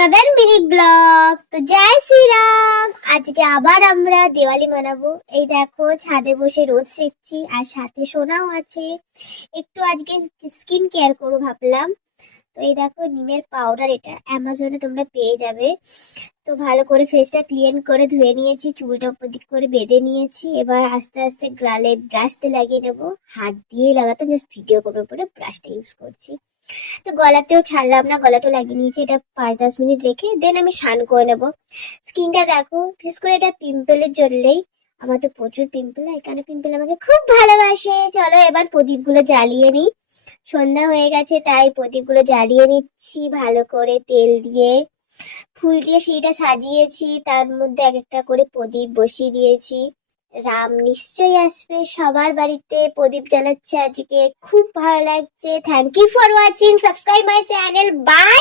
Another mini blog. তো জয় শ্রীরাম। আজকে আবার আমরা দিওয়ালি মানাবো। এই দেখো ছাদে বসে রোদ সেকছি আর সাথে সোনাও আছে। একটু আজকে স্কিন কেয়ার করবো ভাবলাম। তো এই দেখো নিমের পাউডার, এটা অ্যামাজনে তোমরা পেয়ে যাবে। তো ভালো করে ফেসটা ক্লিন করে ধুয়ে নিয়েছি, চুলটা উপর দিক করে বেঁধে নিয়েছি। এবার আস্তে আস্তে গালে ব্রাশতে লাগিয়ে নেবো। হাত দিয়ে লাগাতে জাস্ট ভিডিও করবো বলে ব্রাশটা ইউজ করছি। তো গলাতেও ছাড়লাম না, গলাতেও লাগিয়ে নিয়েছি। এটা 5-10 মিনিট রেখে দেন আমি স্নান করে নেবো। স্কিনটা দেখো, বিশেষ করে এটা পিম্পলের জন্যই। আমার তো প্রচুর পিম্পল, এখানে পিম্পল আমাকে খুব ভালোবাসে। চলো এবার প্রদীপগুলো জ্বালিয়ে নিই। সন্ধ্যা হয়ে গেছে তাই প্রদীপগুলো জ্বালিয়ে নিচ্ছি ভালো করে তেল দিয়ে। ফুল দিয়ে সেইটা সাজিয়েছি, তার মধ্যে এক একটা করে প্রদীপ বসিয়ে দিয়েছি। রাম নিশ্চয়ই আসবে, সবার বাড়িতে প্রদীপ জ্বালাচ্ছে আজকে, খুব ভালো লাগছে। Thank you for watching, subscribe my channel, by.